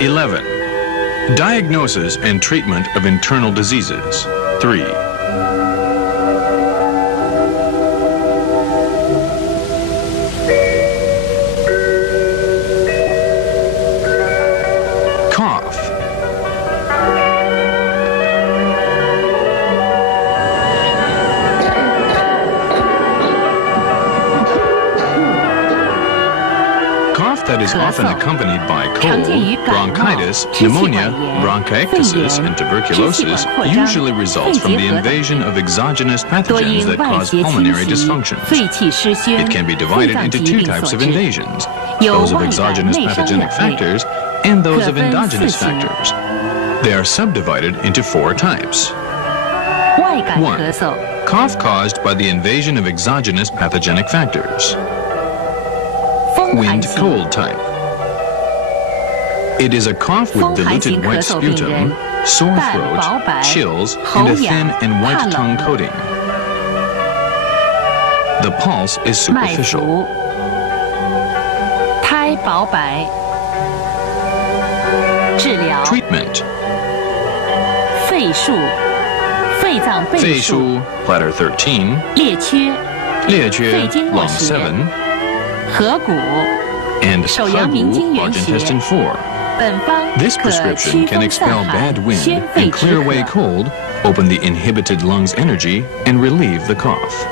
11. Diagnosis and treatment of internal diseases. 3. Cough. That is often accompanied by cold, bronchitis, pneumonia, bronchiectasis, and tuberculosis usually results from the invasion of exogenous pathogens that cause pulmonary dysfunctions. It can be divided into two types of invasions, those of exogenous pathogenic factors and those of endogenous factors. They are subdivided into four types. 1. Cough caused by the invasion of exogenous pathogenic factors. Wind cold type. It is a cough with diluted white sputum, sore throat, chills, and a thin and white tongue coating. The pulse is superficial. Treatment. 肺腧 bladder 13, 列缺 lung 7, and Hegu, large intestine 4. This prescription can expel bad wind and clear away cold, open the inhibited lungs' energy, and relieve the cough.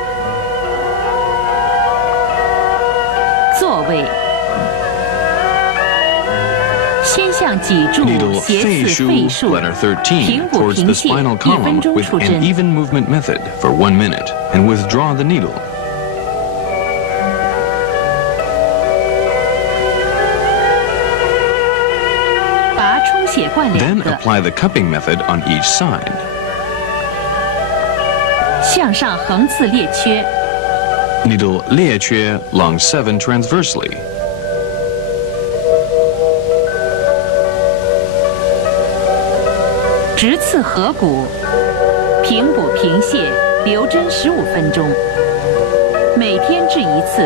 Needle 肺腧 bladder 13 towards the spinal column with an even movement method for 1 minute and withdraw the needle. Then apply the cupping method on each side. Needle 列缺 lung 7 transversely.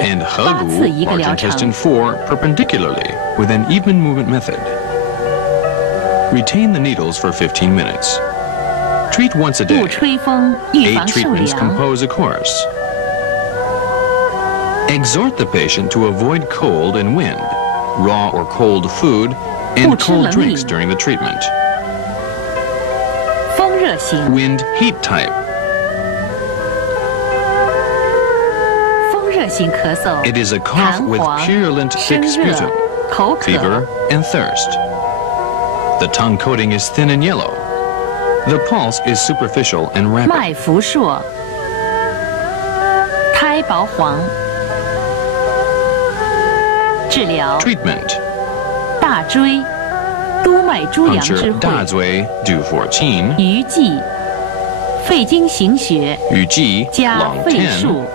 And Hegu, large intestine 4, perpendicularly with an even movement method. Retain the needles for 15 minutes. Treat once a day. 8 treatments compose a course. Exhort the patient to avoid cold and wind, raw or cold food, and cold drinks during the treatment. Wind heat type. It is a cough with purulent thick sputum, fever, and thirst. The tongue coating is thin and yellow. The pulse is superficial and rapid. Treatment. Puncture 大椎 do 14. 雨季 lung 10.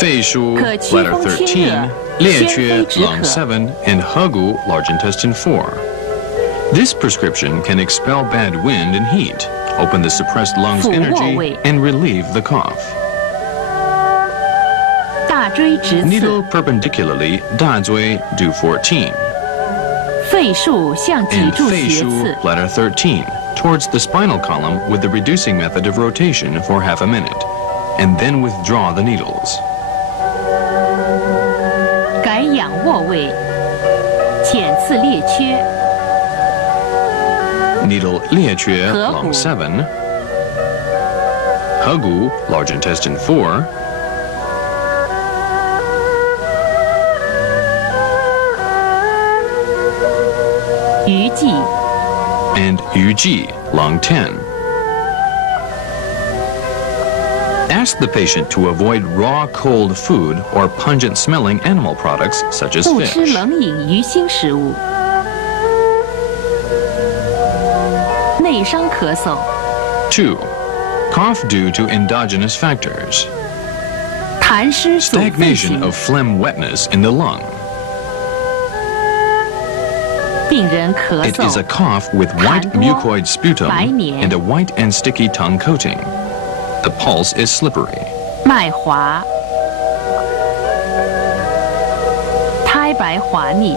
肺腧 bladder 13. 列缺 lung 7 and Hegu, large intestine 4. This prescription can expel bad wind and heat, open the suppressed lungs' energy, and relieve the cough. Needle perpendicularly 大椎 do 14. And 肺腧 bladder 13 towards the spinal column with the reducing method of rotation for half a minute, and then withdraw the needles. Needle 列缺 lung 7. Hegu, large intestine 4. And 雨季 lung 10. Ask the patient to avoid raw, cold food or pungent-smelling animal products such as fish. 2. Cough due to endogenous factors. Stagnation of phlegm wetness in the lung. It is a cough with white mucoid sputum and a white and sticky tongue coating. The pulse is slippery. 白滑腻。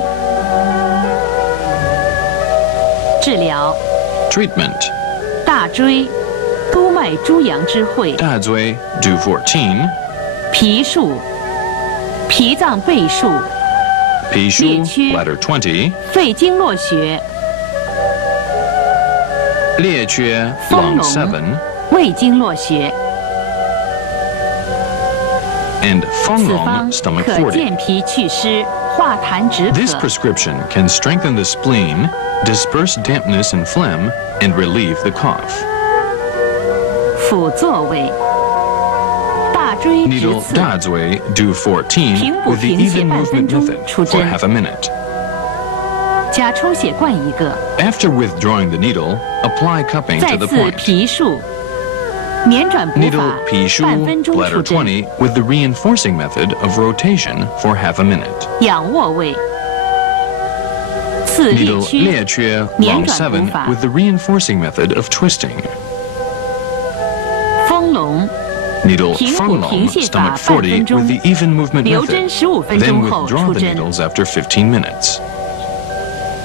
治疗 Treatment. 大椎、督脉诸阳之会、大椎 do 14. 脾数、脾脏背数、脾数列缺 bladder 20. 肺经络穴、列缺丰 lung 7. 隆、胃经络穴。 And 丰此隆方 stomach 可 40. 健脾祛湿、化痰止 This 渴。 prescription can strengthen the spleen, disperse dampness and phlegm, and relieve the cough. 辅作为大椎直 Needle 刺，大椎 do 14平补 with the 贫血 even 半 movement 分钟 method 出 for 针， half a minute. 加抽血罐1个， After withdrawing the needle, apply cupping 再 to the 刺 point. 脾数，捻转补 Needle 法脾数半分钟 bladder 出针， 20 with the reinforcing method of rotation for half a minute. 仰卧位，刺列 Needle 缺，列缺 捻 lung 转补 7法， with the reinforcing method of twisting. 丰隆， Needle 平补 丰隆 贫血法 stomach 半分 40钟， with the even movement 留针 method. 15分 Then 钟后 withdraw 出 the 针， needles after 15 minutes.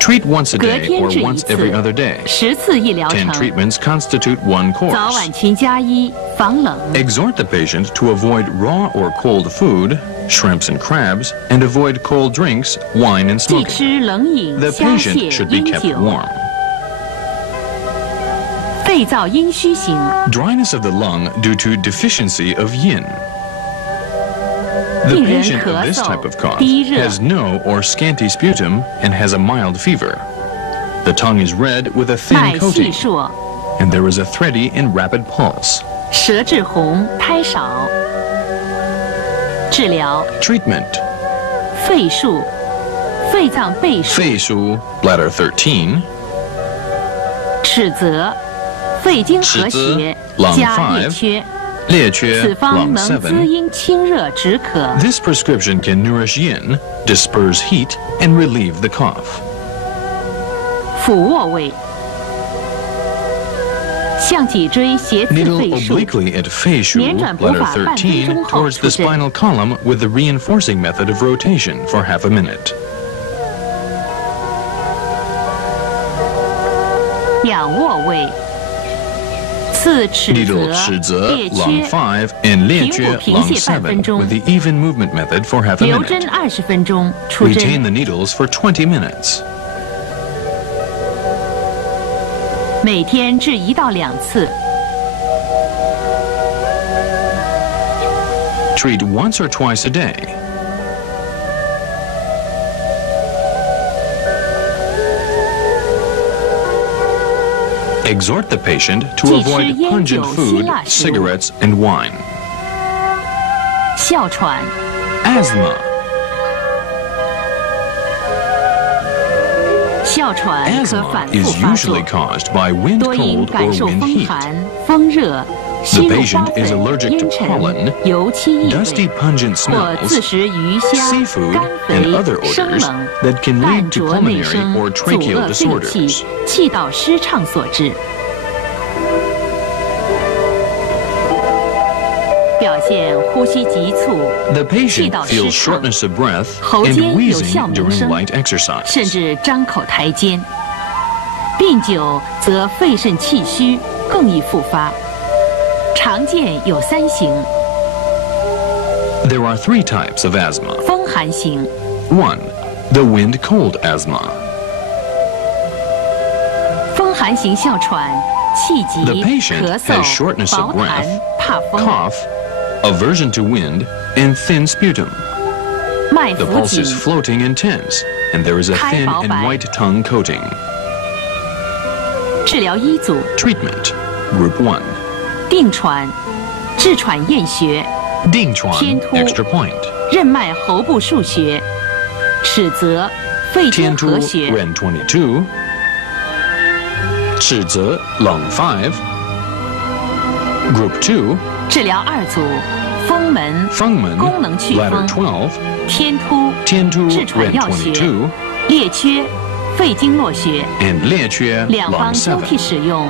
Treat once a 隔 day 天 or 治1 once every 次 other day. ，10次一疗 10程， treatments constitute one 早 course. 晚勤加衣，防冷。 Exhort the patient to avoid raw or cold food, shrimps and crabs, and avoid cold drinks, wine and 忌 smoking. 吃冷饮、 The 虾 patient 蟹、 should be 烟 kept 酒。 warm. 肺燥阴虚型， Dryness of the lung due to deficiency of yin. The 病人 patient 咳 of this 嗽 type of cough 低热 has no or scanty sputum and has a mild fever. The tongue is red with a 脉 thin 细 coating, 数， and there is a thready and rapid pulse. 舌质红，苔少。治疗 Treatment. 肺数、肺脏背数、肺数 bladder 13. 尺泽、肺经和尺泽穴 lung 加 5列缺，列缺此方 lung 能滋 7. 阴清热止渴。 This prescription can nourish yin, disperse heat, and relieve the cough. 俯卧位，向脊椎斜刺 Needle 肺数， obliquely at 肺数 捻转补 bladder 法半分 13 钟后 towards the 出针。 spinal column with the reinforcing method of rotation for half a minute. 仰卧位，刺尺 Needle 泽、尺泽列 lung 缺， 5 and 列缺平补贫 lung 血半分 7钟 with the even movement method for half a 留针 minute. 20分钟，出 Retain 针。 the needles for 20 minutes. 每天治1到2次。 Treat once or twice a day. Exhort the patient to 忌 avoid 吃烟 pungent 酒、 food, 辛辣食物。 cigarettes, and wine. 哮喘、 Asthma. 哮喘可 Asthma 反复 is 发作 usually，caused by wind 多因 cold 感 or 受 wind 风 heat. 寒、风热、吸入 The 花 patient is 粉、 allergic to 烟尘 pollen, 油漆异 dusty 味， pungent 或 smells, 自食鱼虾、 seafood, 干 and 肥 other、生 odors 冷、 that can 淡 lead to 浊内 pulmonary 生、 or 阻 tracheal 遏肺气 disorders.、气道失畅所致。表现呼吸急促、 The 气 patient 道失 feels 畅， shortness of breath 喉 and 间有哮 wheezing 鸣 during 声， light exercise. 甚至张口抬肩。病久则肺肾气虚，更易复发。常见有3型： There are 3 types of asthma. 风寒型、 1. The wind cold asthma. 风寒型哮喘、气急、 The patient 咳 has 嗽、 shortness 薄 of 痰 breath,、怕风、 cough, aversion to wind, and thin sputum. 脉 The 浮 pulse 紧、 is floating and tense, and there is a thin and 苔薄白。 white tongue coating. 治疗一组 Treatment. Group 1. 定喘、治喘咽穴、 Ding Chuan, 天突、 extra point. 任脉喉部腧穴、尺泽、肺经 Tiantu 合穴。 Ren 22. 尺泽 Lung 5. Group 2. 治疗2组：风门、 Fengmen 功能祛 Bladder 风、 12. 天突、 Tiantu 治喘 Ren 药穴、 22. 列缺、肺经络穴。 And 列缺两方 Lung 交替 7. 使用，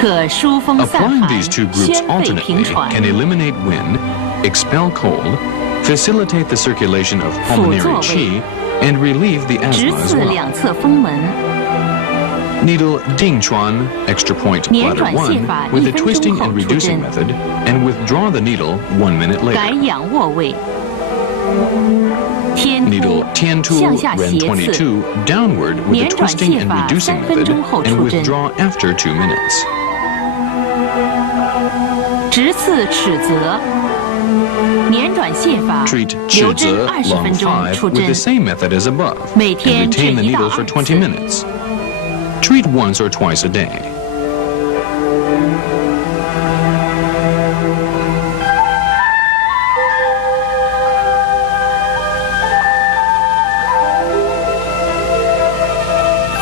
可疏风散 Applying 寒、 these 2 groups 宣肺平 alternately 喘。 can eliminate wind, expel cold, facilitate the circulation of 辅作 pulmonary 为 qi, and relieve the 直 asthma as 刺 well. 两侧风门， Needle Dingchuan extra point 捻 bladder 转泻法 1 with 1 the 分 twisting 钟后 and 出 reducing 针， method and withdraw the needle 1 minute 改 later. 仰卧位，天 Needle 突 Tiantu 向下 Ren 斜刺， 22 downward with the 捻转 twisting 泻 and 法 reducing 3分 method 钟后 and 出针， withdraw after 2 minutes. 直刺尺泽，捻转泻法， Treat 留针 Chizhe 20 Long 分钟 5出 with 针 the，same method as above 每 and 天治 retain the 1到 needle for 2 20次。 minutes. Treat once or twice a day.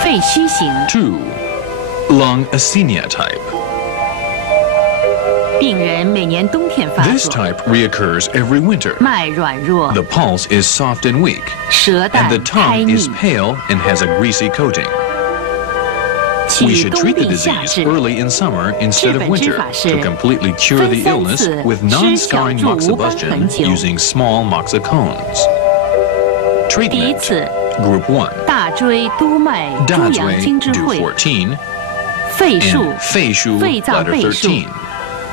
肺虚型， 2. Lung asthenia type. 病人每年冬天发 This 作， type reoccurs every winter. 脉软弱， The pulse is soft and weak, 舌 and the 淡苔 tongue is 腻， pale and has a greasy coating. We 起 should 冬 treat the 病夏 disease 治。 early in summer instead of 治本之 winter 法是 to completely cure 分 the 3 illness 次 with 施 non-scarring 小柱无瘢 moxibustion 痕灸。 using small moxicons. 第一 Treatment 次， Group 1. 大椎督脉诸阳 Dazui 经之 do 会， 14肺数 and Feishu 肺脏 bladder 背数 13.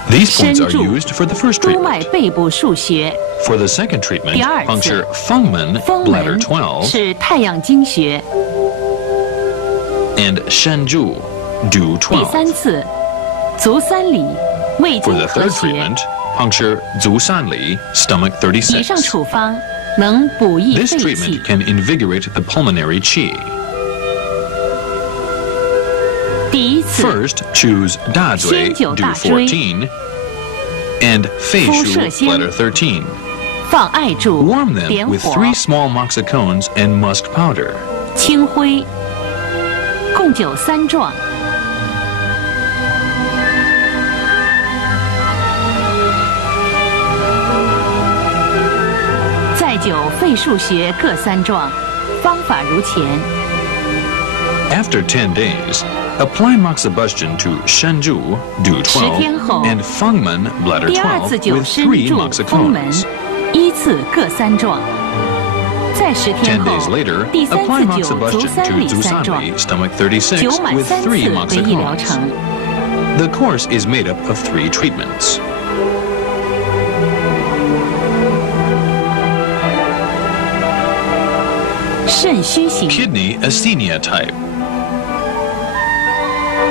These points are 深柱 used for the first 督脉 treatment. 背部腧穴， For the second treatment, 第二次 puncture Fengmen 风 bladder 门 12是太阳经穴， and Shenju do 第三 12. 次足三里胃 For 经 the 和 third 穴。 treatment, puncture Zusanli stomach 以上 36. 处方能补益 This 肺 treatment 气。 can invigorate the pulmonary qi. 第一次 First, choose Dazui 先灸 do 大椎 14 and Feishu 射仙 bladder 13. 放艾柱 Warm them 点 with 火 3 small moxicones and musk powder. 清灰，共灸3壮。再灸肺腧穴各3壮，方法如前。 After 10 days, apply moxibustion to Shenju do 12天后 and Fengmen bladder 第二次 12 灸 with 深 3柱风门 moxicones. ，依次各3壮。在10天 10 days 后， later, 第3 apply 次灸足 moxibustion 三 to 里3壮， Zusanli stomach 36灸满 with 3 3次为一疗 moxicones. 程。 The course is made up of 3 treatments. 肾虚型， Kidney asthenia type.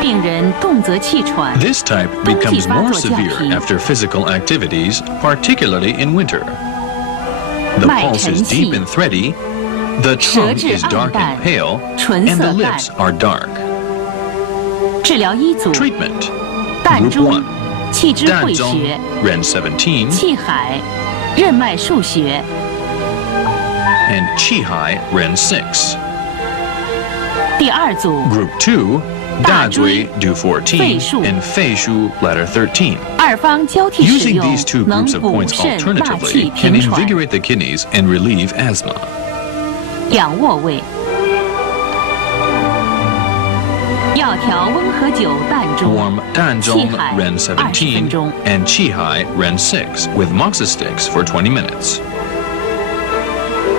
病人动则气喘， This type 冬季 becomes 发 more 作降 severe 皮， after physical activities, particularly in winter. The 脉 pulse 沉 is deep 细， and thready, the 舌 tongue 质 is 暗 dark 淡 and pale, 唇 and 色 the 淡 lips。are dark. 治疗一组： Treatment 膻 Group 中 1. 气之会 Danzong 穴、 Ren 17气海、任脉腧穴。 and Qihai Ren 6. 第二组 Group 2, 大椎 Dazui do 14肺腧 and Feishu bladder 13. 二方交替使 Using 用 these two， 能 groups of 补 points 肾纳气 alternatively can 平喘。 invigorate the kidneys and relieve asthma. 仰卧位，要调温和酒膻中 Warm 气 Danzong 海 Ren 20 17分钟。 and Qihai Ren 6 with moxa sticks for 20 minutes.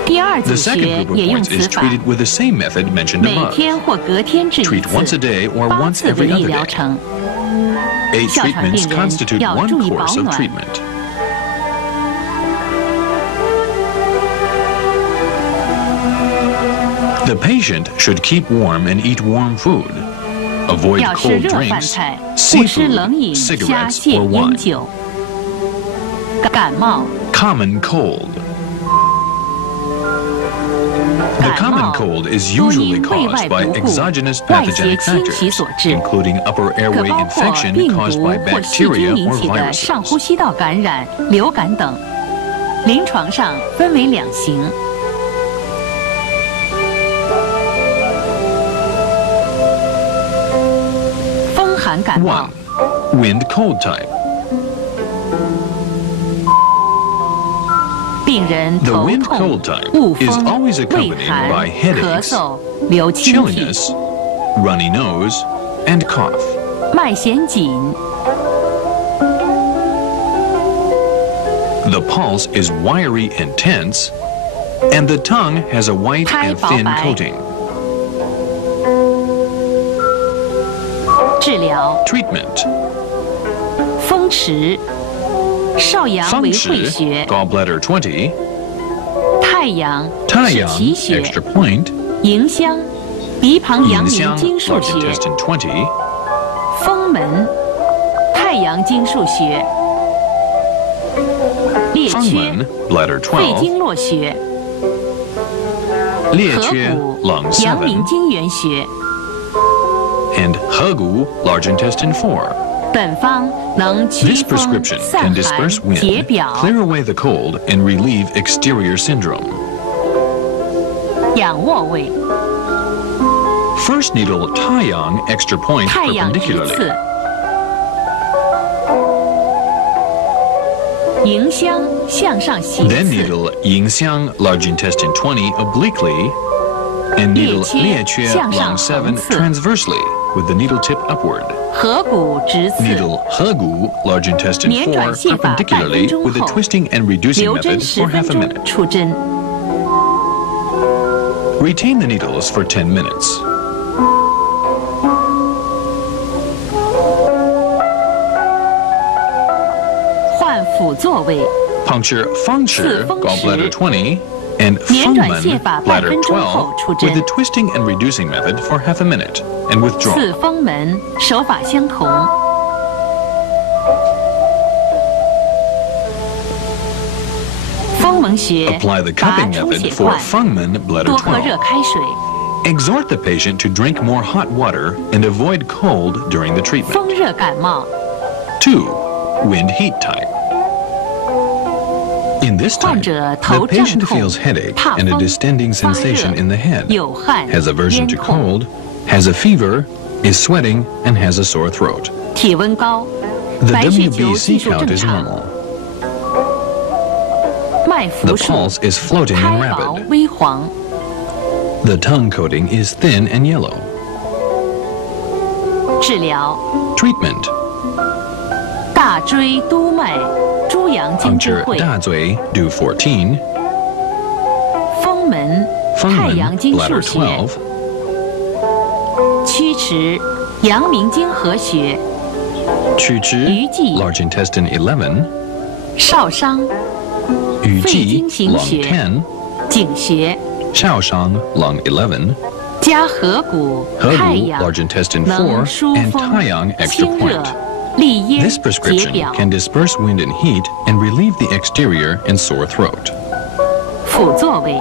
第二组 The second 穴 group of 也用 points 此 is 法， treated with the same method mentioned 每 above. 天或隔天治一 Treat once 次 a day or ，8 once 次的 every 一 other 疗 day. 程。 8哮喘 treatments 病人 constitute 要 one 注意保 course of 暖。 treatment. The patient should keep warm and eat warm food. Avoid 要吃 cold 热饭 drinks, 菜，不吃 seafood, 冷饮、虾、 cigarettes, 蟹、 or 烟 wine. 酒。感冒， Common cold. The 感 common 冒 cold is 多 usually 因胃外 caused by 不顾、 exogenous 外邪 pathogenic 侵袭 factors, 所致， including upper 可 airway 包括 infection 病 caused 毒 by 或细 bacteria 菌引 or 起的上呼 viruses. 吸道感染、流感等。临床上分为2型。风寒感冒 1. Wind cold type. 病人 The 头 wind 痛 cold type、 恶 is 风、 always 畏 accompanied 寒、 by 咳 headaches, 嗽、流清涕、 chilliness, runny nose, and cough. 脉弦紧、 The pulse is wiry and tense, And the tongue has a white and thin coating. 治疗 Treatment. 风池、少阳为会穴、 Gallbladder 20. 太阳是 Taiyang 脐穴、 extra point. 迎香、鼻旁阳明 Yinxiang 经数 large 穴、 intestine 20. 风门、太阳经数穴、列缺 Fengmen bladder 肺 12. 经络穴、合列缺谷 lung 阳明 7. 经元穴。 And Hegu large intestine 4. 本方能驱 This 风 prescription 散 can 寒 disperse 解 wind, 表 clear away the cold, and relieve exterior syndrome. 仰卧位 First needle Taiyang extra point 太阳直 perpendicularly. 刺迎香向上斜 Then 刺 needle Yinxiang large intestine 20 obliquely, and needle 列缺 Liechue 向上 lung 7横刺 transversely, with the needle tip upward. 合谷直刺 Needle Hegu large intestine 捻转 4泻法5 perpendicularly 分钟 with a 后 twisting and reducing 留针 method 10 for 分 half a 钟 minute. 出针 Retain the needles for 10 minutes.换辅座位 Puncture Fengshi 刺风池 gallbladder 20 and 捻转 Fengmen 泻法 bladder 半分钟后 12 出针 with the twisting and reducing method for half a minute and withdraw. 刺风门手法相同。风门穴 Apply the 拔 cupping 出血 method for 管， Fengmen bladder 多喝热 12. 开水。 Exhort the patient to drink more hot water and avoid cold during the treatment. 风热感冒， 2. Wind heat type. In this 患 type, 者 the 头胀 patient 痛 feels headache 怕 and a 风 distending 发 sensation 热 in the head, 有汗 has aversion 咽 to 痛 cold, has a fever, is sweating, and has a sore throat. 体温高， The 白血球 WBC 计数 count 正 is 常， normal. 脉 The 浮数 pulse is floating and 苔薄 rapid. 微黄， The tongue coating is thin and yellow. 治疗 Treatment. 大椎督脉诸阳经之 Puncture 会， Dazui, do 14. 风门太 Fengmen 阳经 bladder 数穴， 12. 曲池阳明经合穴， Chuchi, 鱼际 large intestine 11. 少商 Yuji, 肺经行 lung 穴 10. 井穴， Shaoshang, lung 11. 加合谷太 Hegu, 阳 large intestine 能 4, 疏 and 风 Taiyang extra 清热 point. 利咽 This 解 prescription 表， can disperse wind and heat and relieve the exterior and sore throat. 辅座位，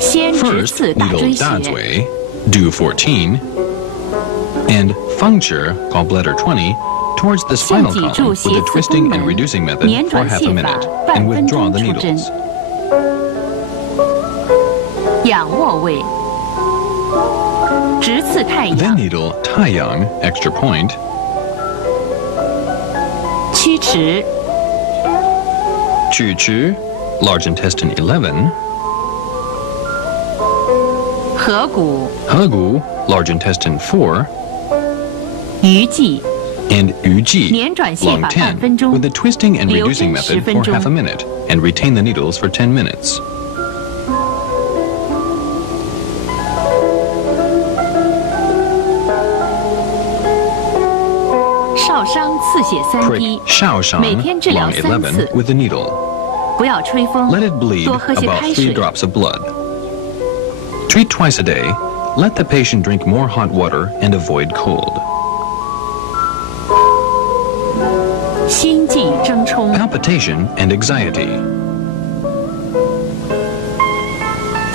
先直 First, 刺大 needle 椎穴， Dazui, do 14, and puncture gallbladder 20 towards the 现 spinal 脊 column 柱 with 斜 the 刺风 twisting 门 and reducing method 捻 for 转 half a 泻法 minute 半 and 分 withdraw 钟 the 出针 needles.。仰卧位，直刺太 Then 阳， needle Taiyang extra point, 曲池 Chuchi, large intestine 11. 合谷 Hegu, large intestine 4, 鱼际， and Yuji, 捻转泻 lung 法半分 10, 钟 with the twisting and 留 reducing 针 method 10分 for 钟 half a minute, and retain the needles for 10 minutes. 少商刺血3 Prick 滴， Shaoshang, 每天治疗 lung 3 11, 次， with the needle. 不要吹风 Let it bleed 多喝些 about 开 3水。 drops of blood. Treat twice a day. Let the patient drink more hot water and avoid cold. 心悸争冲， Palpitation and anxiety.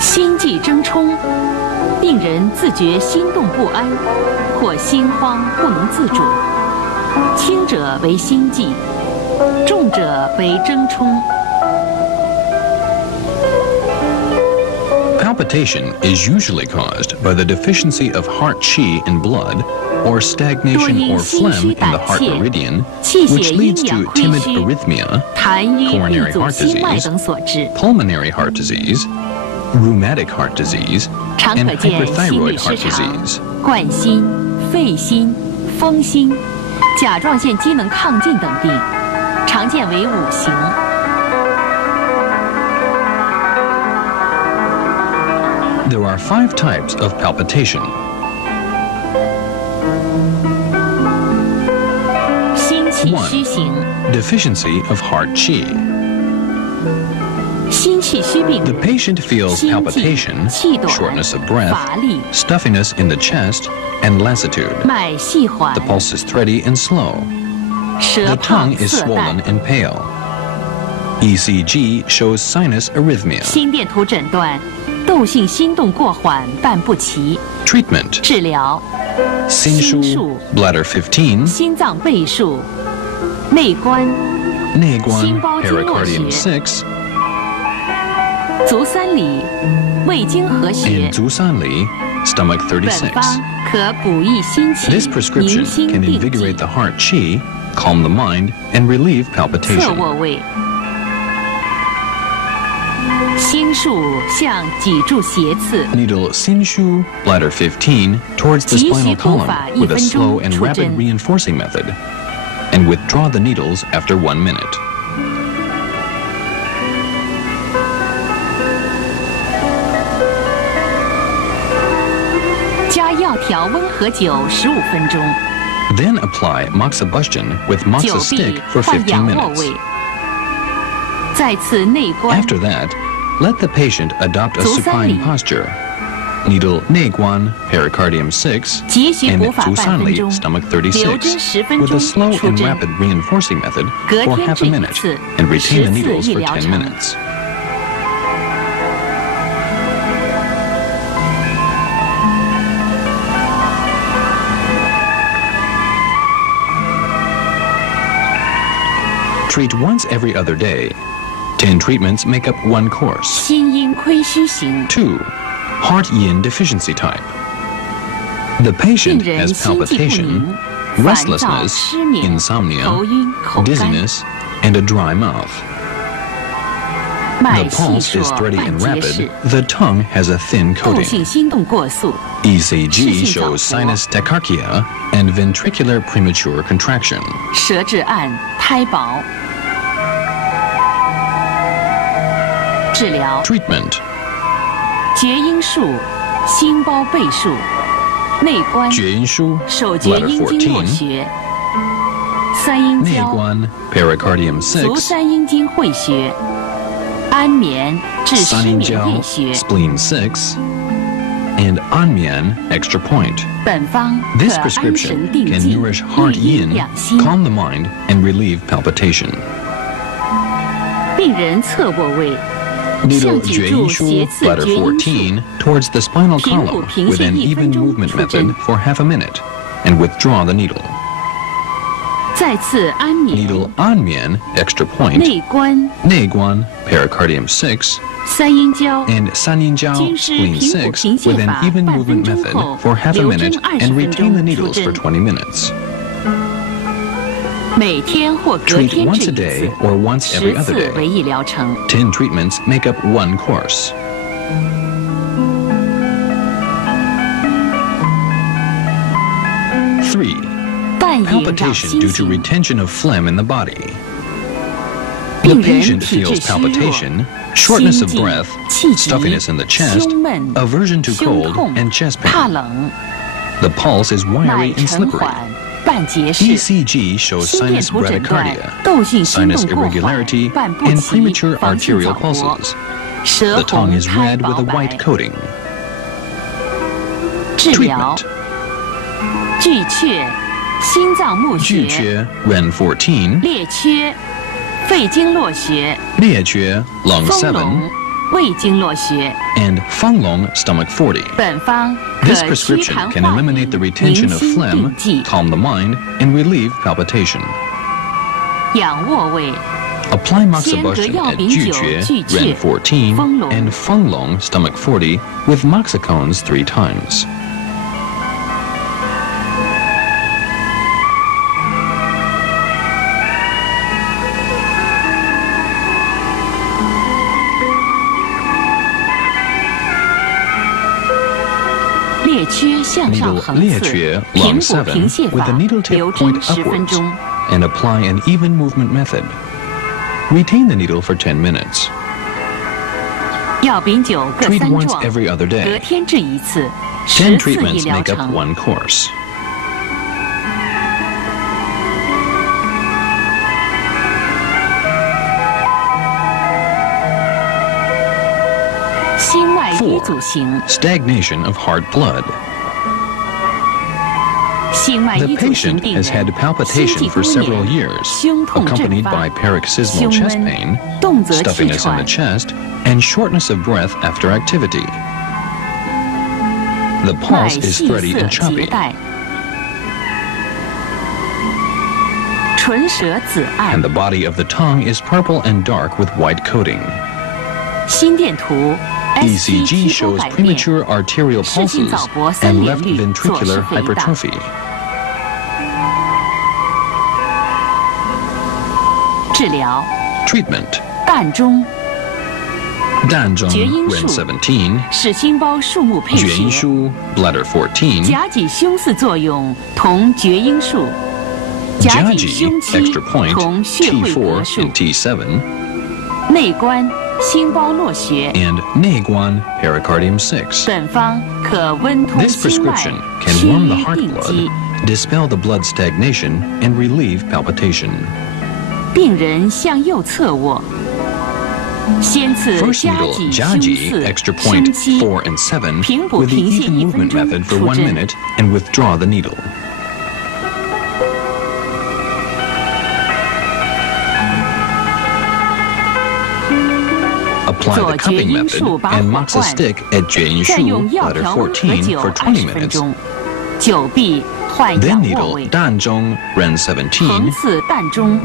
心悸争冲，病人自觉心动不安，或心慌不能自主，轻者为心悸，重者为争冲。 Palpitation is usually caused by the deficiency of heart qi in blood or stagnation or phlegm in the heart meridian, which leads to timid arrhythmia, 痰瘀、闭 coronary 阻 heart 心脉 disease, 等所致， pulmonary heart disease, rheumatic heart disease, 常 and 可见心 hyperthyroid 律 heart 失常 disease.、冠心、肺心、风心、甲状腺机能亢进等病，常见为5型。There are 5 types of palpitation. 心气虚形。 Deficiency of heart qi. 心气虚病 The 人 patient feels 心悸 palpitation, 气短 shortness of breath, 乏力 stuffiness in the chest, and lassitude. 脉细缓 The pulse is thready and slow. 舌 The 胖 tongue is 色 swollen 淡。 and pale. ECG shows sinus arrhythmia. 心电图诊断窦性心动过缓伴不齐。 Treatment: 治疗 Sinshu, 心术 bladder 15, 心脏倍数、内观、 Neiguan, 心包经络 pericardium 学 6, 足三里、胃经合穴 and Zusanli, stomach 本 36. 方可补益心气、 This prescription 宁心 can 定 invigorate 悸。 the heart qi, calm the mind, and relieve 侧 palpitation. 卧位，心术向脊柱斜刺， Needle Sinshu, bladder 15, towards the 急 spinal 需补 column 法 with a 1分 slow 钟 and 出 rapid 针。 reinforcing method, and withdraw the needles after 1 minute. 加药调温和酒15分钟， Then apply moxibustion with 久 moxa 闭 stick for 换 15仰卧 minutes. 位，再次内观。 After that, let the patient adopt a Zusanli. supine posture. Needle Neiguan, pericardium 6, 急需 and 补法半分 Zusanli, 钟， stomach 留针 36, 10分 with 钟 a slow 出 and 针， rapid reinforcing method 隔 for 天 half 治 a 一 minute, 次 and retain the 10次 needles 一 for 疗 10 程。 minutes. 'Treat once every other day. 10 treatments make up 1 course. 心阴亏虚型， 2. Heart yin deficiency type. The 病 patient 人 has 心悸不 palpitation, 宁、烦躁、 restlessness, 失眠、 insomnia, 头晕、口干， dizziness, and a dry mouth. 脉 The 细 pulse is 数 thready 半 and 结 rapid. 实， The tongue has a thin 窦性 coating. 心动过速， ECG 视性早 shows 搏。 sinus tachycardia and ventricular premature contraction. 舌质暗，苔薄。治疗 Treatment: 厥阴术、心包倍数、内观、 Jinshu, 手厥 bladder 阴经络 14, 穴、三阴交、 Neiguan, pericardium 足 6, 三阴经会穴、安眠治失眠夜 Saninjiao, 穴。 spleen 6, and Anmian, extra point. 本方可 This 安 prescription 神定 can 静， nourish heart 一阴 yin, 两心。 calm the mind, and relieve palpitation. 病人侧卧位， Needle 向脊柱斜 Jueyinshu, 刺 bladder 厥阴术， 14, towards the spinal 平补 column 平 with 泻 an 1 分 even 钟 movement 出针 method，for half a minute, and withdraw the needle. 再次安眠， Needle Anmian, extra point, 内观、 Neiguan, pericardium 6, 三阴交。 and Saninjiao, 经师 spleen 平补 6, 平 with 泻 an 法 even 半分 movement 钟 method 后， for half a 留针 minute, 20 and 分 retain the 钟出 needles for 针。 20 minutes. 每天或隔 Treat 天 once 治 a 一 day 次， or once every 10 other 次 day. 为一疗程。 10 treatments make up 1 course. 3. 半隐扰 Palpitation 心 due to 型， retention of phlegm in the body. The 病人 patient 体质 feels 虚弱， palpitation, shortness of 心悸 breath, 气急 stuffiness in the chest, 胸闷、 aversion to 胸 cold, 痛 and chest 怕 pain. 冷， The pulse is 脉 wiry and 沉 slippery. 缓，半结实。 ECG shows 心电 sinus 图诊断 bradycardia, 窦性心 sinus 动过缓 irregularity, 伴不 and 齐 premature 房性 arterial 早搏 pulses. 舌 The tongue 红 is 苔 red 薄 with a 白 white。coating. 治疗 Treatment: 巨阙、心脏募穴、 Juche, Ren 14, 列缺、肺经络穴、 Liejue, lung 丰隆 7, 胃经络穴。 and Fanglong, stomach 40. 本方可 This 驱 prescription 寒 can 化 eliminate the 饮， retention 宁 of 心 phlegm, 定悸。 calm the mind, and relieve palpitation. 仰卧位， Apply 先隔 moxibustion 药 at 丙酒、 Juche, 巨 Ren 阙、 14, 丰隆 and Fanglong, stomach 40, with moxicones 3 times. 列缺向上 Needle 横 Liejue, 刺，平 lung 补平 7, 泻 with 法 the needle，留 tip 针 point 10分 upwards, 钟。 and apply an even movement method. Retain the needle for 10 minutes. 药饼酒各 Treat 3 once 壮， every other 隔 day. 天治1次，10 10次医 treatments 疗 make up 程。 1 course. 心脉瘀 4. 阻型， Stagnation of heart blood. 心脉 The 瘀阻型 patient 病人 has had 心 palpitation 悸 for 多 several 年， years, 胸痛阵 accompanied 发 by， paroxysmal 胸 chest 闷 pain, 动则气 stuffiness in the 喘， chest, and shortness of breath after activity. The 脉 pulse is 细 thready 涩 and 结 choppy. 带，唇舌紫暗 And。the body of the tongue is purple and dark with white coating. 心电图 ECG ST 多 shows 百面， premature arterial 视性 pulses 早搏 and 3 left 连率，左 ventricular 室肥大。 hypertrophy. 治疗 Treatment. 膻中 Danzhong, 厥阴 Ren 术 17, 使心包数目配 Juan 血， Shu, Bladder 14, 夹脊胸四作用同厥阴术，夹脊 Jiaji, 胸期 extra point, 同血会格 T4 数 and，T7, 内关心包络穴。 and Neiguan, pericardium 6. 本方可温通 This 心脉， prescription can 祛 warm the 瘀 heart 定肌 blood,。dispel the blood stagnation, and relieve palpitation. 病人向右侧卧，先刺 First 夹 needle 脊胸 Jiaji, 四 extra 胸 point 期， 4 and 7, 平补 with the 平泻 even 1 分 movement 钟 method for 出 1针。 minute, and withdraw the needle. Apply 做 the 厥 cupping 阴 method 术拔 and 火 mox a 罐， stick at Juan 再 Shu, 用药 Bladder 调温和 14, 酒 for 20 20分 minutes. 钟，久闭换 Then 仰卧 needle 位， Danzhong, Ren 横17, 刺膻中。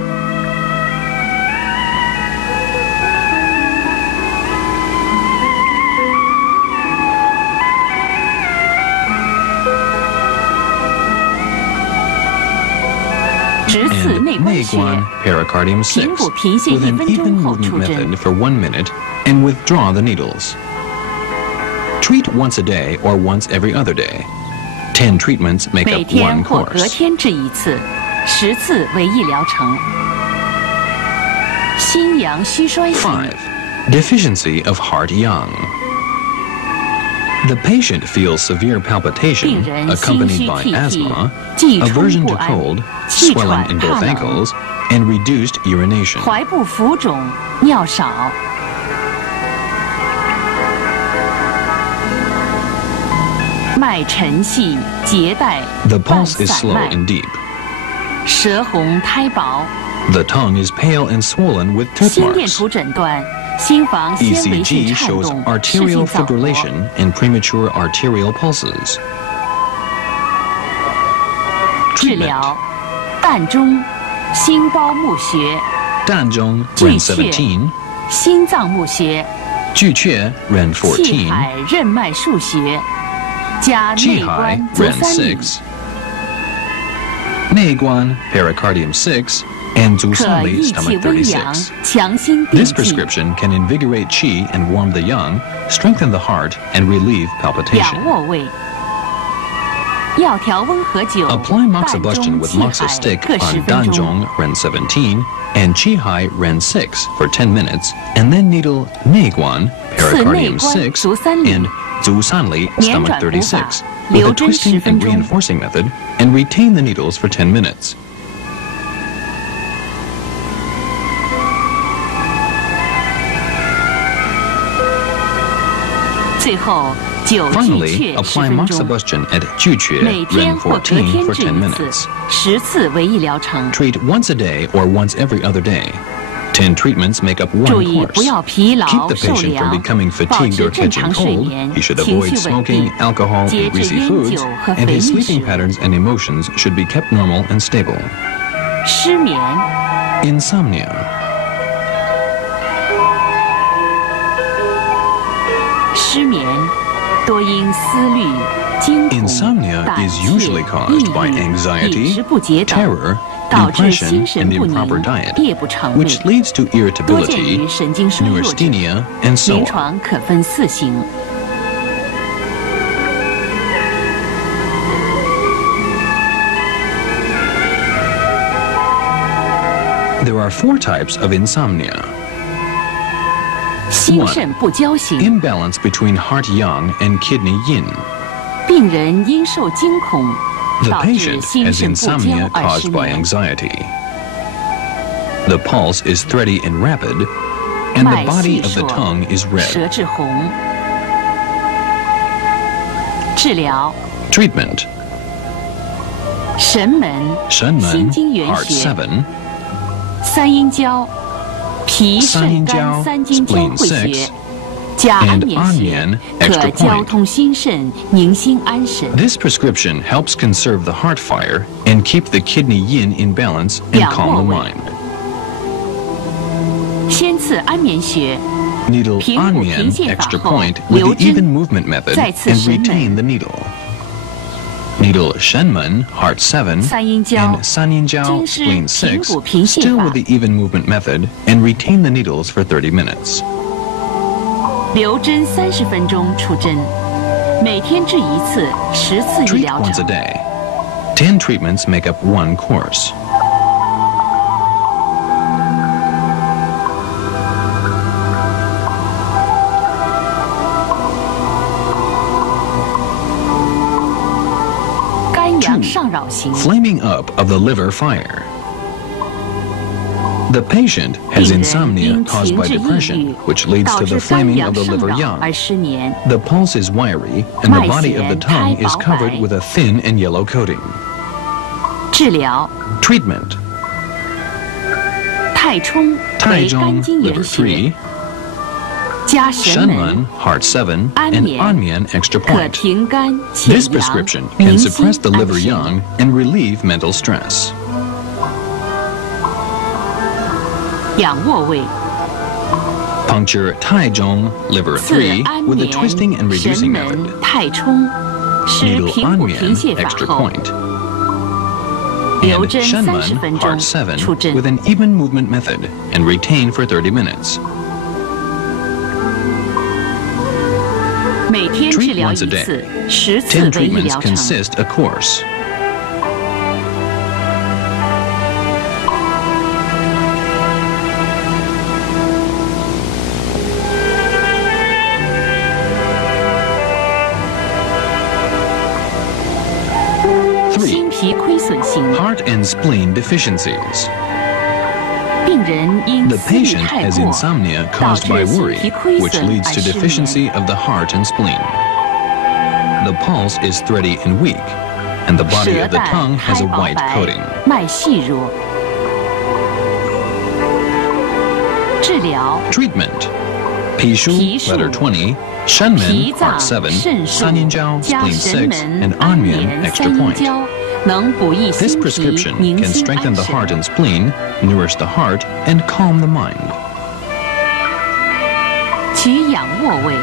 直刺 and 内关穴， Neiguan, pericardium 平补 6, 平泻 with 1 an 分 even 钟后 movement 出针 method。for 1 minute, and withdraw the needles. Treat once a day or once every other day. 10 treatments make 每 up 天 1或隔 course. 天治1次，10次为一疗程。心阳虚衰型 5. Deficiency of heart yang. The patient feels severe 病 palpitation 人心 accompanied 虚 by 涕涕 asthma, 悸冲 aversion 不 to 安 cold, 气 swelling 喘 in 怕 both 冷 ankles, and reduced urination. 怀部浮肿、尿少。脉沉细、结带、 The 半 pulse is 散 slow 脉， and deep. 舌红苔薄。 The tongue is pale and swollen with 心 tooth 电 marks. 图诊断心房纤维性 ECG 颤 shows 动，视 arterial 性早搏。 fibrillation and premature arterial pulses. 治 Treatment. 疗膻中、心包募穴、 Danzhong, 巨 Ren 穴、 17, 心脏募穴、 Juque, Ren 气 14, 海任脉腧穴，加内 Qihai, 关足 Ren 三里， 6, Neiguan, pericardium 6, and 可 Zusali, 益气 stomach 温阳 36. 强心定 This 悸。 prescription can invigorate qi and warm the yang, strengthen the heart, and relieve 仰 palpitation. 卧位，药调温和酒， Apply 膻 moxibustion 中 with 气海 moxa stick 各 on 10分钟。 Danzhong, Ren 17, and Qihai, Ren 6 for 10 minutes, and then needle Neiguan, pericardium 内关 6, 足三里 and Zusanli, 捻 stomach 转补法 36, 留 with a 针10 twisting 分 and 钟。 reinforcing method, and retain the needles for 10 minutes. 最后酒巨 Finally, 雀10 apply 分钟， moxibustion at Juque, 每天 Ren 或隔 14天 for 治 10 1次 minutes. ，10次为一疗程。 Treat once a day or once every other day. 10 treatments make up 注 1意不 course. 要疲 Keep 劳、 the 受 patient 凉 from，becoming 保 fatigued 持 or 正 catching 常睡 cold. 眠， He should 情 avoid 绪稳 smoking, 定， alcohol, 节 and 制 greasy 烟 foods, 酒和 and 肥 his 腻 sleeping 食物。 patterns and emotions should be kept normal and stable. 失眠、 Insomnia. 失眠多因思虑、惊恐、 Insomnia 胆 is 怯、 usually 抑 caused by 郁、 anxiety, 饮食不节等， terror, 导致 depression, 心神 and 不宁 improper、diet, 夜不成寐 which。leads to 多见于 irritability, 神经衰弱者， neurasthenia, and so 临 on. 床可分4型。There are 4 types of insomnia. 心肾不交形， Imbalance between heart yang and kidney yin. 病人因受惊恐 The 导致 patient 心 has 肾不交 insomnia 而 caused 失 by 眠。 anxiety. The pulse is thready and rapid, and the 脉 body 细 of the 数， tongue is 舌 red. 质红。治疗 Treatment: 神门、心 Shenmen, 经元 Heart 穴、 7, 三阴交、脾肾肝 Sanyin 三经交 Spleen 汇 6穴、加安 and 眠 Anyan 穴， extra 可 point. 交通心肾，宁心安神。 This prescription helps conserve the heart fire and keep the kidney yin in balance and calm the mind. 先刺安眠穴， Needle 平补 Anyan 平泻法 extra 后 point with 留 the 针 even movement method 再刺 and 神门 retain the needle. Needle Shenmen, Heart 7, 三阴交 and Sanyin 经师 Spleen 平 6, 补平泻 still 法 with the even movement method, and retain the needles for 30 minutes. 留针30分钟出针，每天治1次，10次一 Treat 疗 once a 程。 day. 10 treatments make up 1 course. 肝阳上扰型， Flaming up of the liver fire. The patient has 病人 insomnia 因 caused 情 by 志抑 depression, 郁 which leads 导 to 致 the 肝 flaming 阳 of the 上 liver 扰 yang. 而失眠。 The pulse is wiry, and the 脉 body of the 弦 tongue 苔 is 薄 covered 白 with a thin and yellow coating. 治疗 Treatment: 太冲为 Taizhong, 肝经 liver 元穴， 3, 加神门 Shenmen, Heart 7, 安 and 眠 Anyan extra 可 point. 平肝潜 This 阳 prescription，宁 can 心 suppress the 安 liver 神。 yang and relieve mental stress. 仰卧位 Puncture Taizhong, liver 刺 3, 安 with a 眠 twisting and 神 reducing 门 method. 太冲，施 Needle 平补 Anyan 平泻法 extra 后， point. 留 And 针30 Shenmen, 分钟 Heart 7, 出针 with。an even movement method, and retain for 30 minutes. 每天治 Treat 疗 once a 1 day. 次，10 次 10为一 treatments 疗程。 consist a course. 心脾亏损型， Heart and spleen deficiencies. 病人因 The 思虑 patient 太 has 过， insomnia 导 caused by 致心 worry, 脾亏 which 损 leads 而 to 失 deficiency 眠。 of the heart and spleen. The pulse is thready and weak, and the body 舌 of the 淡 tongue 苔 has a 薄 white 白 coating. 脉细弱。治疗 Treatment: Pishu, 皮数 letter 20, Shenmen, 脾脏、 heart 7, 肾数 Sanyin 加 spleen 神 6, 门 and 安 Anyan 眠 extra 三阴 point. 交，能补益 This 心脾， prescription 宁 can 心 strengthen 安 the heart 神。 and spleen, nourish the heart, and calm the mind. 取仰卧位，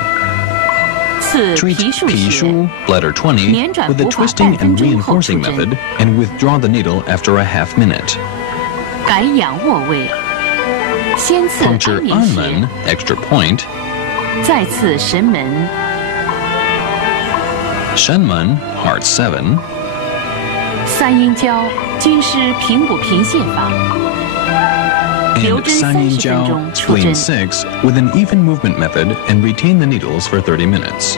刺 Treat 脾腧穴， Pishu, letter 20, 连转 with the 补法 twisting 半分 and 钟后出 reinforcing 针。 method, and withdraw the needle after a half minute. 改仰卧位，先刺 Puncture 安眠穴， Anman, extra point, 再刺神门， Shenmen, heart 7, 三阴交，均施平补平泻法。 留 and 针 Sanyin 30分钟出 spleen 针。 6, with an even movement method, and retain the needles for 30 minutes.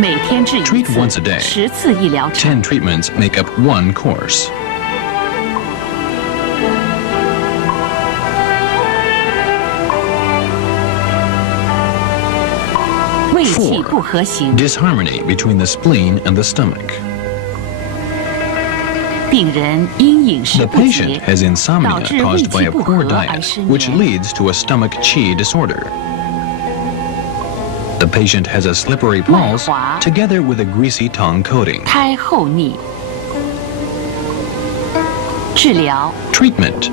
每天治1 Treat 次 once a day. ，10次一疗程。 10 treatments make up 1 course. 胃气不和行， Disharmony between the spleen and the stomach. 病人因饮食 The 不节 patient has insomnia 导致胃 caused by 气 a 不 poor 和而 diet, 失 which 眠。 leads to a stomach qi disorder. The patient has a slippery 脉 pulse 滑 together with a greasy tongue coating. 胎后逆。治疗 Treatment: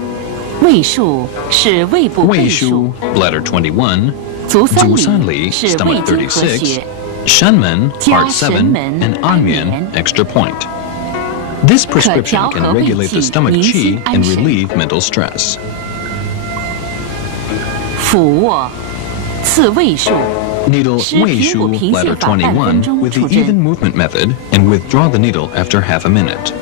胃数是胃部背 Wei 数 Shu, bladder 21, 足三 Zusan 里 Li, 是胃 stomach 经合 36, 穴， Shenmen, 加 heart 7, 神门 and 安 Anyan 眠 extra point. This prescription 调 can 和胃 regulate 气 the stomach 宁心 qi 安 and 神。 relieve mental stress. 俯卧刺胃数， Needle 施 Wei 平补 Shu, 平泻 bladder 法半分 21, 钟 with the 出针。 even movement method, and withdraw the needle after half a minute.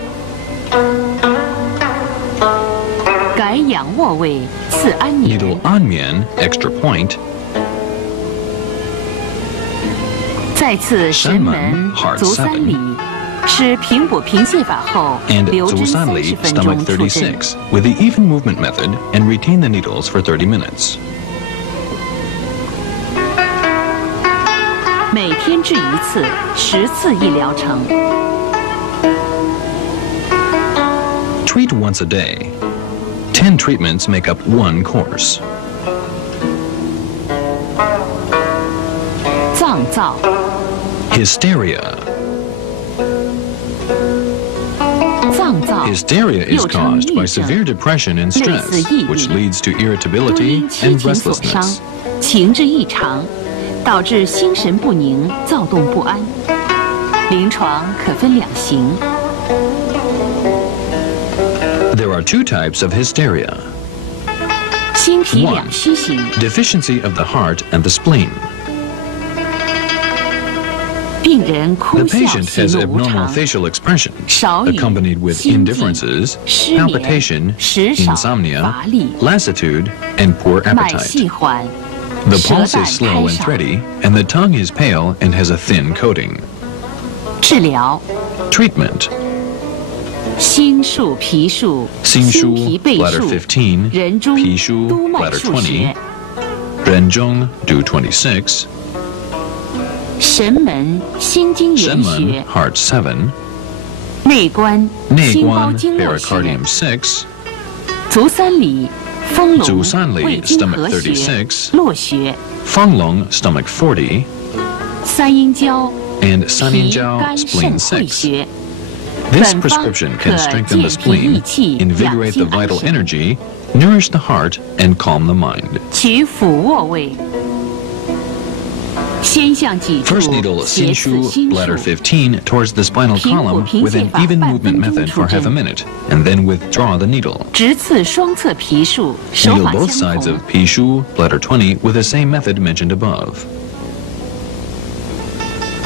改仰卧位刺安眠。 Needle Anmian, extra point. 再次神门足三里，是平补平泻法后 And 留针 Zusanli, 30分钟 stomach 出针。 36, with the even movement method, and retain the needles for 30 minutes. 每天治一次，10次一疗程。 Treat once a day. 10 treatments make up 1 course. 脏躁、 Hysteria. 脏躁 Hysteria is 又称 caused by 癔症 severe depression and 类 stress, 似抑郁 which leads to 多 irritability 因妻 and 情所伤 restlessness.，情志异常，导致心神不宁、躁动不安。临床可分2型。 There are 2 types of hysteria. 心脾两虚型， Deficiency of the heart and the spleen. 病人哭 The 笑 patient 喜 has 怒无 abnormal 常， facial expressions, 少语、 accompanied with 心悸、 indifferences, 失眠、 palpitation, 食少、 insomnia, 乏力、 lassitude, and poor 脉 appetite. 细缓， The 舌 pulse 淡 is 开 slow and 少。 thready, and the tongue is pale and has a thin coating. 治疗 Treatment. 心数、脾数、心数脾背 bladder 数、 15, 人中、脾数督脉 bladder 数学、 Renjong, do 26, 神门、心经原 Shenmen, 学、 heart 7, 内观、心包 Neiguan, 经络学、 pericardium 6, 足三里、丰隆、足三里胃经 stomach 合学、 36络学、 Fanglong, stomach 40, 三阴交、 and 脾 Saninjiao, 肝 spleen 肾会 6. 学。 This 本方 prescription 可 can strengthen the 健脾 spleen, 益气、养 invigorate 心 the 安 vital 神。 energy, nourish the heart, and calm the mind. 取俯卧位，先向脊柱 First needle 斜刺 Sinshu, 心 bladder 数， 15, towards the spinal 平补 column 平 with 泻 an 法 even 半 movement 分钟 method 出 for half a 针， minute, and then withdraw the needle. 直刺双侧皮数，手 Needle 法 both 相 sides 同 of。Pishu, bladder 20, with the same method mentioned above.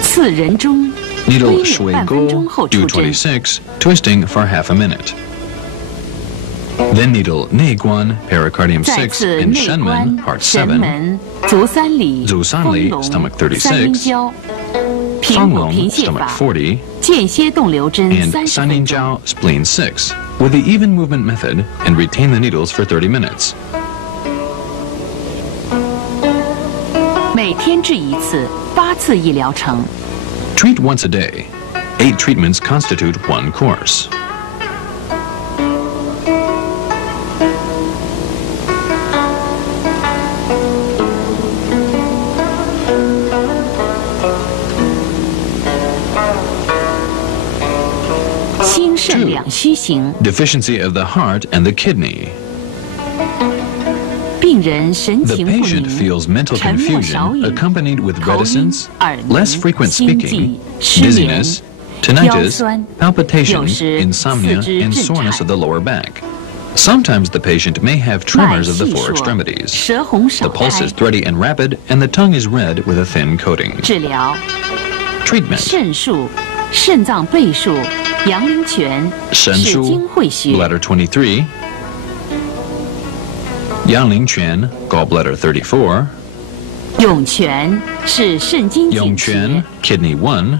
刺人中， Needle 推捻半分钟 Shuigo, 后 do 出针。 26, twisting for half a minute. Then needle Neiguan, pericardium 再 6, 次 and 内观 Shenmen, heart 神 7, 门、足三里、 Zusanli, 丰隆、 stomach 36三阴交、平补 Fanglong, 平泻 stomach 法、 40, 间歇动流针and 30分钟。 Saninjiao, spleen 6, with the even movement method, and retain the needles for 30 minutes. 每天治一次，8次一疗程。 Treat once a day. 8 treatments constitute 1 course. 心肾两虚型， Deficiency of the heart and the kidney. 病人神 The 情不 patient 宁， feels mental 沉默少 confusion 语， accompanied with 头晕 reticence, 耳鸣 less frequent 心 speaking, 悸、失眠、 dizziness, 腰 tinnitus, 酸， palpitation, 有时 insomnia, 四肢 and 震 soreness 颤 of the lower back. Sometimes the patient may have 脉 tremors of the 细 four 数， extremities. 舌红少 The pulse 开 is。thready and rapid, and the tongue is red with a thin coating. 治疗 Treatment. 肾数、肾脏背数、阳陵泉是 Shenshu, 经会学， bladder 23. Yangling Quan, gallbladder 34. 涌泉是肾经紧结 Yongquan, kidney 1.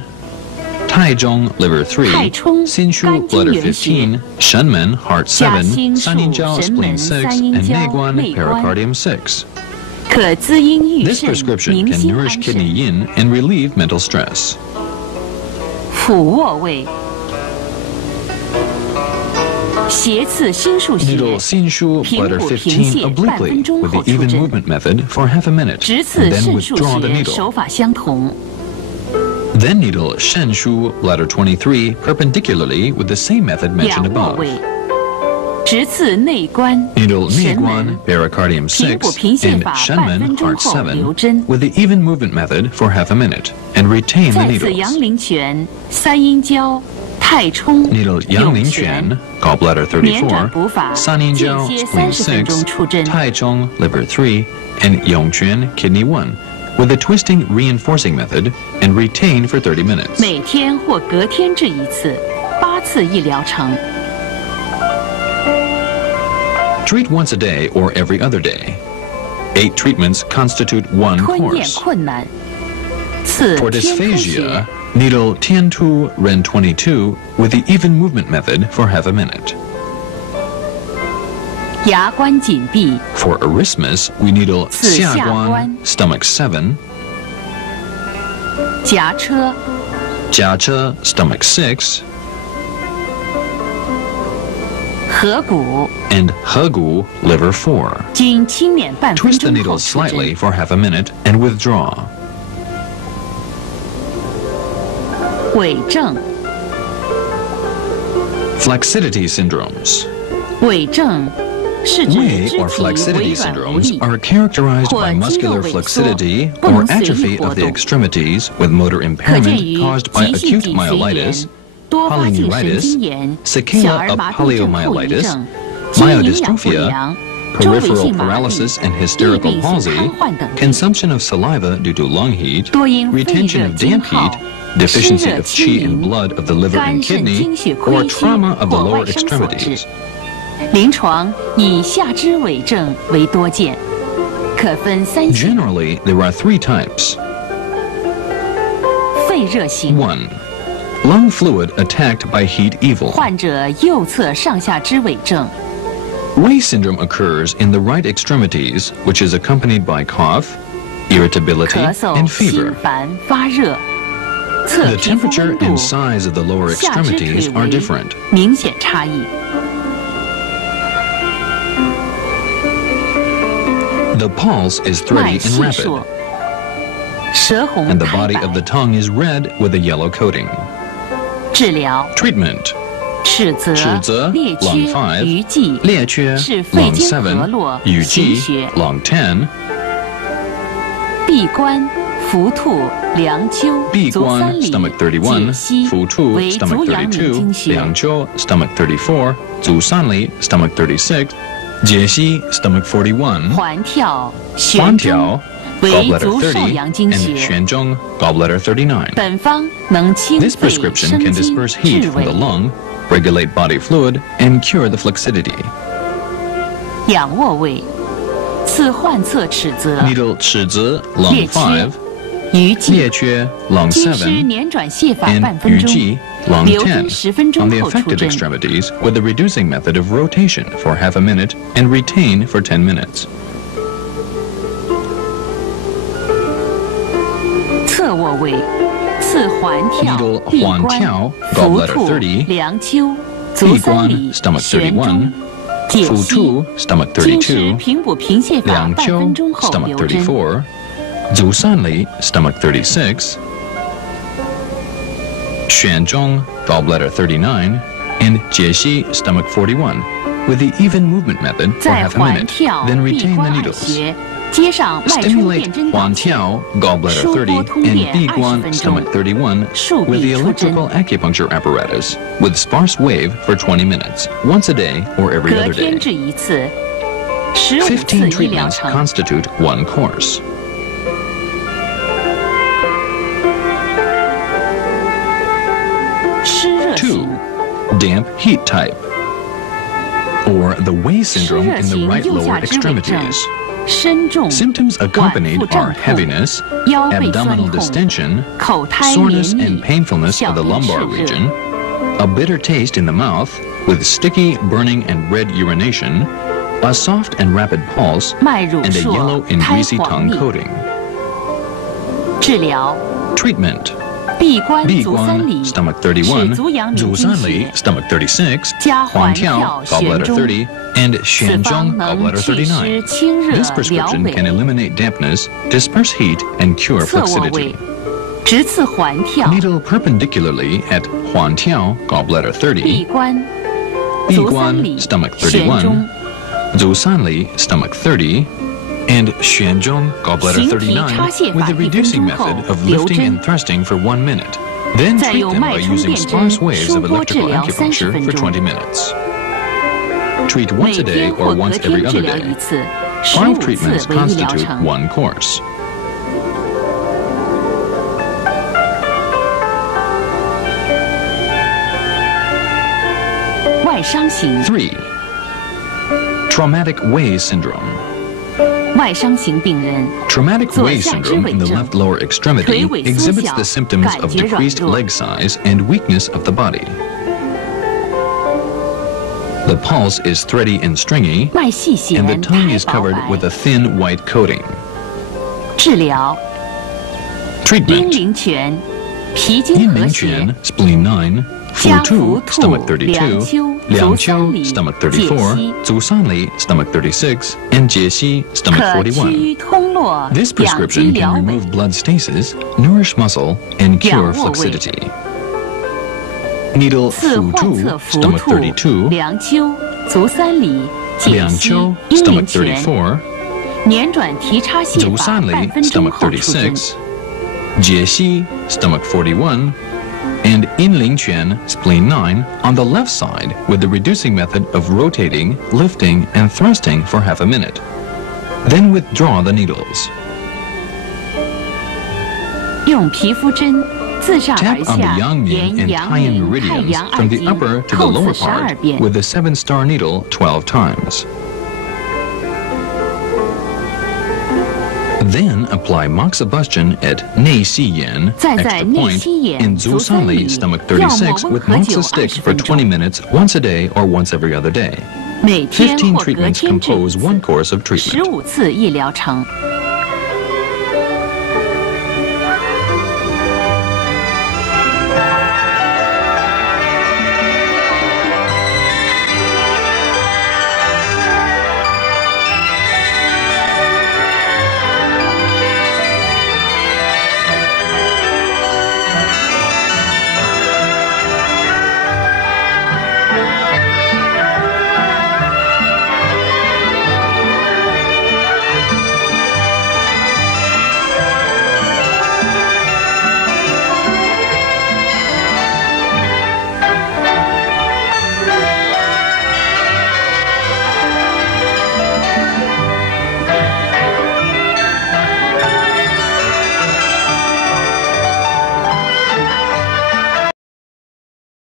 Taizhong, liver 3. 太冲 Sinshu, 肝经 bladder 原学 15. Shenmen, heart 嘉 7. 兴数 Saninjiao, 神门 spleen 6. 三阴 And 交 Neiguan, 内观， pericardium 6. 可滋阴益 This 肾， prescription 宁 can 心 nourish 安 kidney 神。 yin and relieve mental stress. 俯卧位，斜刺心数穴， Needle Sinshu, 平 bladder 补平 15, 泻半分 obliquely, 钟 with 后 the 出 even 针。 movement method for half a minute, 直刺 and then 肾数 withdraw the 穴 needle. 手法相同， Then needle Shenshu, bladder 23, perpendicularly with the same method mentioned 仰卧 above. 位，直刺内关 Needle 神 Neiguan, 门， pericardium 平补 6, 平泻 and 法半 Shenmen, 分钟 heart 后留 7, 针。 with the even movement method for half a minute, and retain the 再次阳 needles. 陵泉、三阴交、太冲、 Needle 涌 Yangling 泉 Quan, gallbladder 连转 34, 补法， Saninjiao, 间歇 spleen 30分钟出针。 6, Taichung, liver 3, and Yongquan, kidney 1, with the twisting reinforcing method, and retain for 30 minutes. 每天或隔天治一次，8次一疗程。Treat once a day or every other day. 8 treatments constitute one 吞咽 course. 困难。次 For 天突 dysphagia, 穴， needle Tian2 Ren 22 with the even movement method for half a minute. 牙关紧闭， For erythemas, we needle 次下关 Xiaguan stomach 7, 夹车， Jiache stomach 6, 合谷， and Hegu liver 4. 经轻捻半分 Twist the 钟 needle 后出 slightly 针。 for half a minute and withdraw. 痿症， Flaccidity syndromes. 痿症是指 Wei 肢 or 体 flaccidity 微软无 syndromes 力， are characterized by 或肌肉 muscular 萎缩， flaccidity 不 or 能随意 atrophy 活 of the 动。 extremities with motor 可见 impairment 于 caused by 急性 acute 颈髓 myelitis, 炎、多发性神 polyneuroitis, 经炎、小 sequela 儿 of 麻痹症后遗 poliomyelitis, 症、经营养不 myodystrophia, 良、周围 peripheral 性麻痹、 paralysis and 异 hysterical 病性 palsy, 瘫痪等病。 consumption of saliva due to lung heat, 多因肺 retention 热 of 惊 damp 耗 heat,、deficiency 湿热 of 侵 qi and 淋、 blood of the liver 肝 and 肾 kidney, 精血 or 亏虚 trauma of the 或 lower 外伤所致 extremities. 临床以下肢痿症为多见，可分3型： Generally, there are 3 types. 肺热型， 1. Lung fluid attacked by heat evil. 患者右侧上下肢痿症， Wei syndrome occurs in the right extremities, which is accompanied by cough, irritability, 咳嗽、 and 心 fever. 烦、发热。侧 The 皮肤 temperature 温度 and size of the lower 下肢腿 extremities are 围 different. 明显差异。 The pulse is 脉 thready 细 and 数 rapid,，舌红 and the 苔 body of the 白。 tongue is red with a yellow coating. 治疗 Treatment: 尺泽、尺泽列 lung 缺、 5, 余悸、列缺是肺 lung 经合 7, 络、yu 行 ji 穴、 lung 10, 闭关、伏兔、梁丘、闭足三关里、 stomach 解 31, 析 futu 为 stomach 足阳明经 32, 穴。 liangqiu stomach 34, zusanli stomach 36, jiexi stomach 41, 环跳、旋环中跳为 gallbladder 足少 30, 阳经 and 穴。 xuanzhong gallbladder 39. 本方能清 This 肺 prescription 生 can 津 disperse heat 治 from the 痿。 lung, regulate body fluid, and cure the flaccidity. 仰卧位，次患侧尺泽、 Needle 尺泽列 lung 缺 5, 余悸。列缺 lung 经师 7, 捻转泻法 and 半分 yu 钟， ji lung 留针 1010分 on 钟 the 后出 affected 针。 extremities with the reducing method of rotation for half a minute and retain for 10 minutes. 侧卧位，次环跳 Needle 闭环关跳伏 gallbladder 兔30梁丘足闭关三里 stomach 旋中31解析 futu stomach 经师 32, 平补平泻法半 liangqiu 分钟后 stomach 留针。 34, zusanli stomach 36, xuanzhong gallbladder 39, and jiexi stomach 41 with the even movement method for 在 half a 环 minute. 跳 Then 闭 retain 关 the 耳 needles. 穴，接上脉冲 Stimulate 电针导环 器， 跳gallbladder 输波 30通 and 电 闭 20 关 分钟 stomach 31竖 with 臂 the 出针。 electrical acupuncture apparatus with sparse wave for 20 minutes, once a day or every 隔 other 天 day. 治一次，15 次 15医疗 treatments 程。 constitute one course. 湿热 2. 型， Damp heat type, or the Wei 湿 syndrome 热 in the 型 right 右 lower 下肢痿症 extremities. 身重， Symptoms 脘 accompanied 腹 are 胀痛， heaviness, 腰背酸 abdominal 痛， distension, 口苔黏 soreness 腻 and，painfulness 小 of the 便 lumbar 湿热 region, a bitter taste in the mouth with sticky, burning, and red urination, a soft and rapid pulse, 脉乳 and a 硕 yellow and 苔 greasy 黄 tongue 腻。 coating. 治疗 Treatment: 闭关闭足三关里， stomach 是 31, 足阳明经 zusanli 穴， stomach 36, 加环跳 huantiao 旋 gallbladder 中。 30, and 此 xuanzhong 方能 gallbladder 祛湿 39. 清热 This 疗 prescription can 痿。 eliminate dampness, disperse heat, and cure 侧卧 flaccidity. 位，直刺环跳， Needle perpendicularly at huantiao gallbladder 闭 30, 关，闭足三关里， stomach 旋中 31, zusanli stomach 30, and xuanzhong gallbladder 39 with the reducing method of lifting and thrusting for 1 minute. Then 再 treat 用 them 脉 by 冲 using 电针 sparse waves 输 of 波治 electrical 疗30 acupuncture 分 for 钟， 20 minutes. Treat 每 once a 天 day 或 or 隔 once 天 every 治 other 疗 day. 一次 5 ，15 treatments 次为医疗 constitute 程。 one course. 外伤型， 3. Traumatic Way syndrome. 外伤型病人 Traumatic way syndrome in the left lower extremity exhibits the symptoms of decreased leg size and weakness of the body. The pulse is thready and stringy, 脉细弦 and the tongue 苔 is 薄 covered 白 with a thin white coating. 治疗阴 Treatment. 陵泉脾经 Yin 和 Ling 谐 Quan, spleen 9, Fu 加 Tu, 福兔 stomach 32, 梁 Liang 丘 Qiu, 足三里 stomach 解析 34, Zu San Li, stomach 36, and Jie Xi, 可 stomach 41. 祛通络 This 养肌 prescription 疗 can 尾 remove blood stasis, nourish muscle, and cure 养卧位 flexidity. Needle 次 Fu 患 Tu, 侧浮 stomach 兔 32, 梁丘足三里解 Liang 析 Qiu, 阴陵 stomach 泉 34, 捻转提插泻 Zu 法 San 半 Li, 分钟 stomach 后出针 36, Jie Xi, stomach 41, and Yin Ling Quan, spleen 9, on the left side with the reducing method of rotating, lifting, and thrusting for half a minute. Then withdraw the needles. 用皮肤针自上而 Tap on the 下 Yang 沿 Ming and 阳 Taiyan 明太 meridians 阳二 from the 经 upper to the 扣 lower 刺12 part 遍 with the 7-star needle 12 times. Then apply moxibustion at Nei Si Yan, 再在 extra 内 point, 膝眼 in 足三 Zusan 里 Li, stomach 要抹 36, 温 with 和酒 moxa stick 20 for 分 20 钟 minutes once a day or once every other day. 每天 15或隔 treatments 天治一 compose 次 one course of treatment. 15次一疗程。